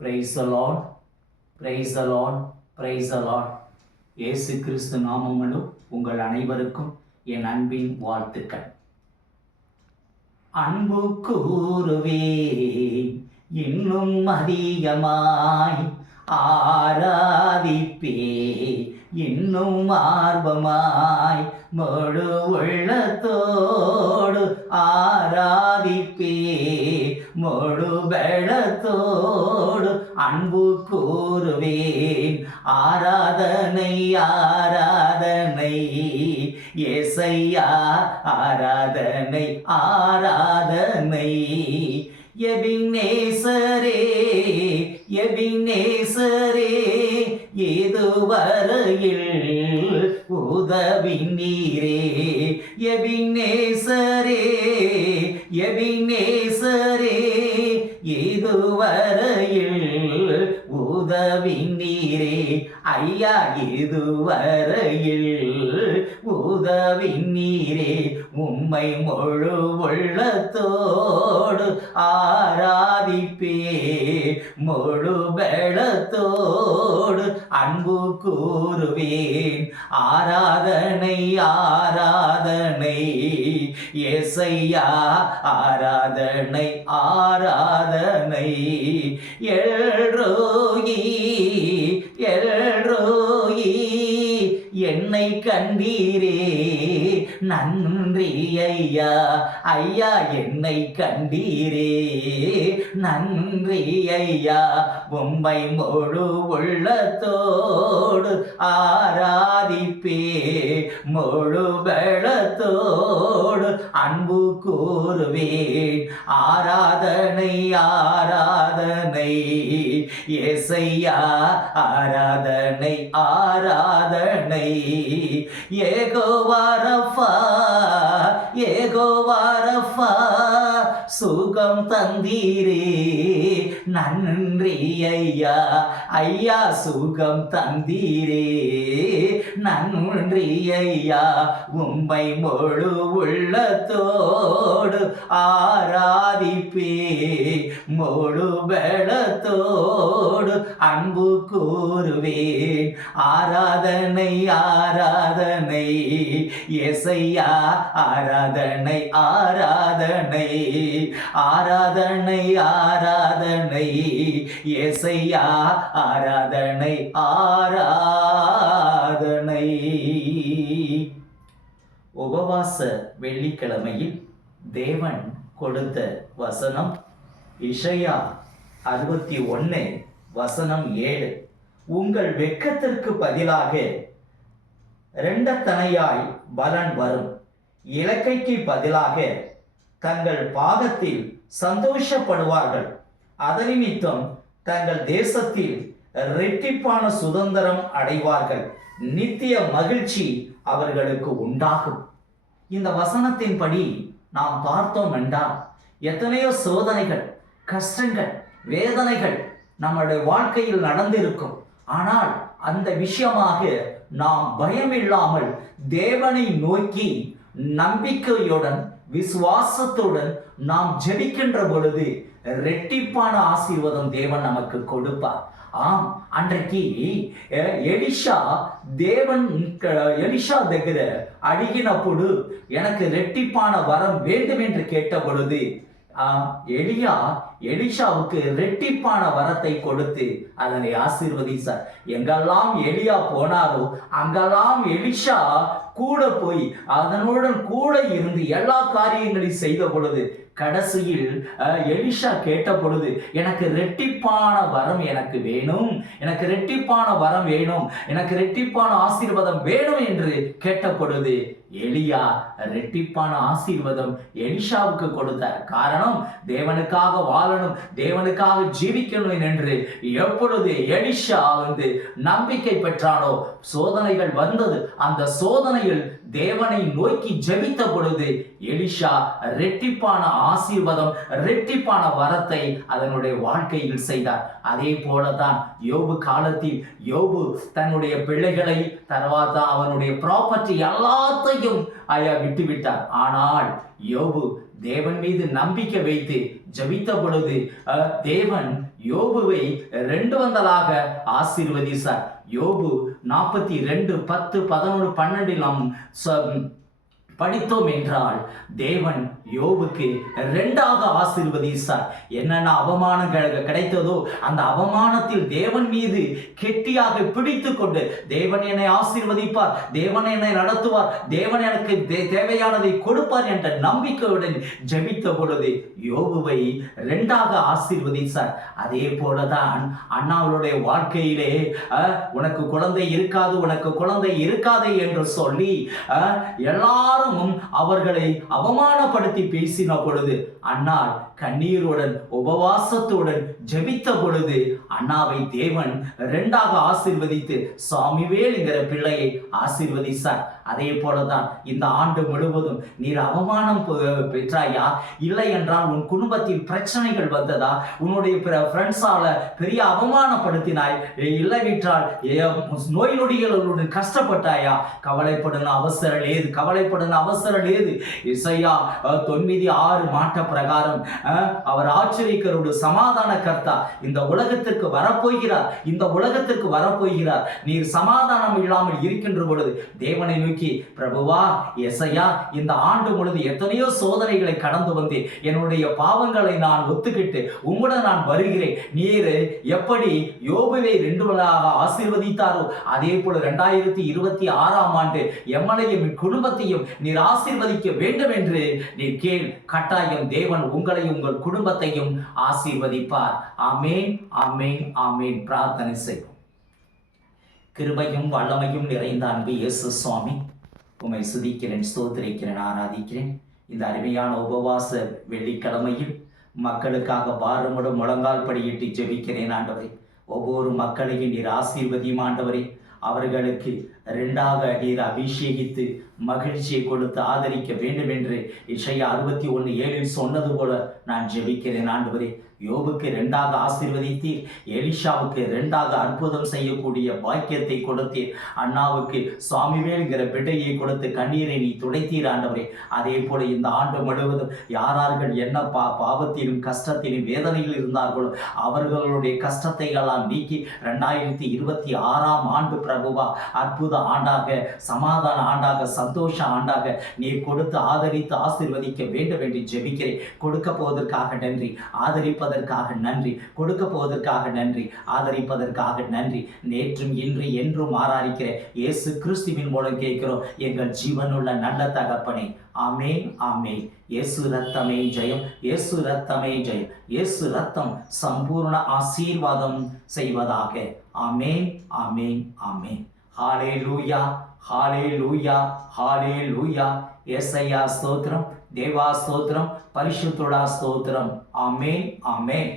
Praise the Lord, praise the Lord, praise the Lord. இயேசு கிறிஸ்து நாமமும் உங்கள் அனைவருக்கும் என் அன்பின் வாழ்த்துக்கள். அன்பு கூறுவேன் இன்னும் அதிகமாய், ஆராதிப்பே இன்னும் ஆர்வமாய், முழு உள்ளத்தோடு ஆராதிப்பே முழு பெலத்தோடு அன்பு கூறுவேன். ஆராதனை ஆராதனை ஏசையா, ஆராதனை ஆராதனை. எபினேசரே எபினேசரே, இதுவரையில் உதவி நீரே. எபினேசரே எபினேசரே, இதுவரையில் உதவி நீரே. ஐயா, இதுவரையில் உதவி நீரே. உம்மை முழு உள்ளத்தோடு ஆராதிப்பே முழு பெலத்தோடு அன்பு கூறுவேன். ஆராதனை ஆராதனை ஏசையா, ஆராதனை ஆராதனை. எல்ரோயி எல்ரோயி, என்னை கண்டீரே நன்றி ஐயா. ஐயா, என்னை கண்டீரே நன்றி ஐயா. உம்மை முழு உள்ளத்தோடு ஆராதிப்பே முழு பெலத்தோடு அன்பு கூறுவேன். ஆராதனை ஆராதனை ஏசையா, ஆராதனை ஆராதனை. யெகோவா ரஃபா யெகோவா ரஃபா, சுகம் தந்தீரே நன்றி ஐயா. ஐயா, சுகம் தந்தீரே நன்றி ஐயா. உம்மை முழு உள்ளத்தோடு ஆராதிப்பே முழு பெலத்தோடு அன்பு கூறுவேன். ஆராதனை ஆராதனை ஏசையா, ஆராதனை ஆராதனை. ஆராதனை ஆராதனை ஏசையா, ஆராதனை ஆராதனை. உபவாச வெள்ளிக்கிழமையில் தேவன் கொடுத்த வசனம் இசையா 61 வசனம் 7. உங்கள் வெட்கத்திற்கு பதிலாக இரண்டத்தனையாய் பலன் வரும், இலக்கைக்கு பதிலாக தங்கள் பாகத்தில் சந்தோஷப்படுவார்கள். அதனிமித்தம் தங்கள் தேசத்தில் இரட்டிப்பான சுதந்திரம் அடைவார்கள், நித்திய மகிழ்ச்சி அவர்களுக்கு உண்டாகும். இந்த வசனத்தின்படி நாம் பார்த்தோம் என்றால் எத்தனையோ சோதனைகள், கஷ்டங்கள், வேதனைகள் நம்முடைய வாழ்க்கையில் நடந்திருக்கும். ஆனால் அந்த விஷயமாக நாம் பயமில்லாமல் தேவனை நோக்கி நம்பிக்கையுடன் விசுவாசத்துடன் நாம் ஜெபிக்கின்ற பொழுது இரட்டிப்பான ஆசீர்வாதம் தேவன் நமக்கு கொடுப்பார். ஆம், அன்றைக்கு எலிஷா దగ్గర அடிகினப்பொழுது எனக்கு இரட்டிப்பான வரம் வேண்டும் என்று கேட்ட பொழுது எலிஷாவுக்கு இரட்டிப்பான வரத்தை கொடுத்து அதனை ஆசீர்வதித்தார். எங்கெல்லாம் எலியா போனாரோ அங்கெல்லாம் எலிஷா கூட போய் அதனுடன் கூட இருந்து எல்லா காரியங்களையும் செய்த பொழுது கடைசியில் எலிஷா கேட்ட பொழுது எனக்கு இரட்டிப்பான வரம் எனக்கு வேணும், எனக்கு இரட்டிப்பான வரம் வேணும், எனக்கு இரட்டிப்பான ஆசீர்வாதம் வேணும் என்று கேட்ட பொழுது எலியா இரட்டிப்பான ஆசீர்வாதம் எலிஷாவுக்கு கொடுத்தார். காரணம், தேவனுக்காக வாழணும், தேவனுக்காக ஜீவிக்கணும் என்று எப்பொழுது எலிஷா நம்பிக்கை பெற்றானோ சோதனைகள் வந்தது. அந்த சோதனையில் தேவனை நோக்கி ஜெபித்த பொழுது எலிஷா இரட்டிப்பான ஆசீர்வாதம், இரட்டிப்பான வரத்தை அதனுடைய வாழ்க்கையில் செய்தார். அதே போலதான் யோபு காலத்தில் யோபு தன்னுடைய பிள்ளைகளை, தருவாத அவனுடைய ப்ராப்பர்ட்டி எல்லாத்தையும் விட்டுவிட்டார். ஆனால் யோபு தேவன் மீது நம்பிக்கை வைத்து ஜெபித்த பொழுது தேவன் யோபுவை 2 வந்தலாக ஆசீர்வதித்தார். யோபு 42:10-11-12 நாம் படித்தோம் என்றால் தேவன் யோபுக்கு 2ஆக ஆசீர்வதித்தார். என்னென்ன அவமானம் கிடைத்ததோ அந்த அவமானத்தில் தேவன் மீது கெட்டியாக பிடித்து கொண்டு தேவன் என்னை ஆசீர்வதிப்பார், தேவன் என்னை நடத்துவார், தேவன் எனக்கு தேவையானதை கொடுப்பார் என்ற நம்பிக்கையுடன் ஜெபித்த பொழுது யோபுவை 2ஆக ஆசீர்வதித்தார். அதே போலதான் அண்ணாவுடைய வாழ்க்கையிலே உனக்கு குழந்தை இருக்காது, உனக்கு குழந்தை இருக்காது என்று சொல்லி எல்லாரும் அவர்களை அவமானப்படுத்தி பேசின பொழுது அன்னாள் கண்ணீருடன் உபவாசத்துடன் ஜெபித்த பொழுது அண்ணாவை தேவன் 2ஆக ஆசீர்வதித்து சாமுவேல் என்கிற பிள்ளையை ஆசீர்வதித்தார். அதே போலதான் இந்த ஆண்டு முழுவதும் நீர் அவமானம் பெற்றாயா, இல்லை என்றால் உன் குடும்பத்தில் பிரச்சனைகள் வந்ததா, உன்னுடைய ஃப்ரெண்ட்ஸால பெரிய அவமானப்படுத்தினாய், இல்லை விட்டால் நோய் நொடிகளுடன் கஷ்டப்பட்டாயா, கவலைப்படணும் அவசரம் ஏது, கவலைப்படணும் அவசரம் ஏது. இசையா 9:6 மாட்ட பிரகாரம் அவர் ஆச்சரியக்கரோடு சமாதான கர்த்தா இந்த உலகத்திற்கு வரப்போகிறார், இந்த உலகத்திற்கு வரப்போகிறார். நீர் சமாதானம் இல்லாமல் இருக்கின்ற பொழுது தேவனை நோக்கி, பிரபுவா எசையா இந்த ஆண்டு பொழுது எத்தனையோ சோதனைகளை கடந்து வந்தேன், என்னுடைய பாவங்களை நான் ஒத்துக்கிட்டு உங்களுடன் நான் வருகிறேன். நீர் எப்படி யோபுவை 2ஆக ஆசீர்வதித்தாரோ அதே போல 2026ஆம் ஆண்டு எம்மனையும் குடும்பத்தையும் நீர் ஆசீர்வதிக்க வேண்டும் என்று நீர் கேள். கட்டாயம் தேவன் உங்களையும் உங்கள் குடும்பத்தையும் ஆசீர்வதிப்பார். ஆமேன், ஆமேன், ஆமேன். பிரார்த்தனை செய்வோம். கிருபையும் வல்லமையும் நிறைந்த அன்பு இயேசு சுவாமி, உம்மை சுதிக்கிறேன், ஸ்தோத்திரிக்கிறேன், ஆராதிக்கிறேன். இந்த அருமையான உபவாச வெள்ளிக்கிழமையில் மக்களுக்காக பாரமுடன் முழங்கால் படியிட்டு ஜெபிக்கிறேன் ஆண்டவரே. ஒவ்வொரு மக்களையும் நீர் ஆசீர்வதியும் ஆண்டவரே. அவர்களுக்கு 2ஆக நீர் அபிஷேகித்து மகிழ்ச்சியை கொடுத்து ஆதரிக்க வேண்டும் என்று இசையா 61:7 சொன்னது போல நான் ஜெபிக்கிறேன் ஆண்டவரே. யோபுக்கு 2ஆக ஆசீர்வதித்தீர், எலிஷாவுக்கு 2ஆக அற்புதம் செய்யக்கூடிய பாக்கியத்தை கொடுத்தீர், அண்ணாவுக்கு சாமுவேல்ங்கிற பிட்டையை கொடுத்து கண்ணீரை நீ துடைத்தீர் ஆண்டவரே. அதே போல இந்த ஆண்டு முழுவதும் யாரார்கள் என்ன பாவத்திலும் கஷ்டத்திலும் வேதனையில் இருந்தார்களோ அவர்களுடைய கஷ்டத்தை எல்லாம் நீக்கி 2026ஆம் ஆண்டு பிரபுவா அற்புத ஆண்டாக, சமாதான ஆண்டாக, சந்தோஷ ஆண்டாக நீ கொடுத்து ஆதரித்து ஆசீர்வதிக்க வேண்டும் என்று ஜெபிக்கிறேன். கொடுக்க போவதற்காக நன்றி, ஆதரிப்பதற்காக நன்றி, கொடுக்க போவதற்காக நன்றி, ஆதரிப்பதற்காக நன்றி. நேற்றும் இன்று என்றும் மாறாரிக்கிற இயேசு கிறிஸ்துவின் மூலம் கேட்கிறோம் எங்கள் ஜீவனுள்ள நல்ல தகப்பனே. ஆமேன், ஆமேன். இயேசு ரத்தமே ஜெயம், இயேசு ரத்தமே ஜெயம், இயேசு ரத்தம் சம்பூர்ண ஆசீர்வாதம் செய்வதாக. ஆமேன், ஆமேன், ஆமேன். ஹalleluya, ஹalleluya, ஹalleluya. యేసయ్యా స్తోత్రం, దేవా స్తోత్రం, పరిశుద్ధుడా స్తోత్రం. ఆమేన్, ఆమేన్.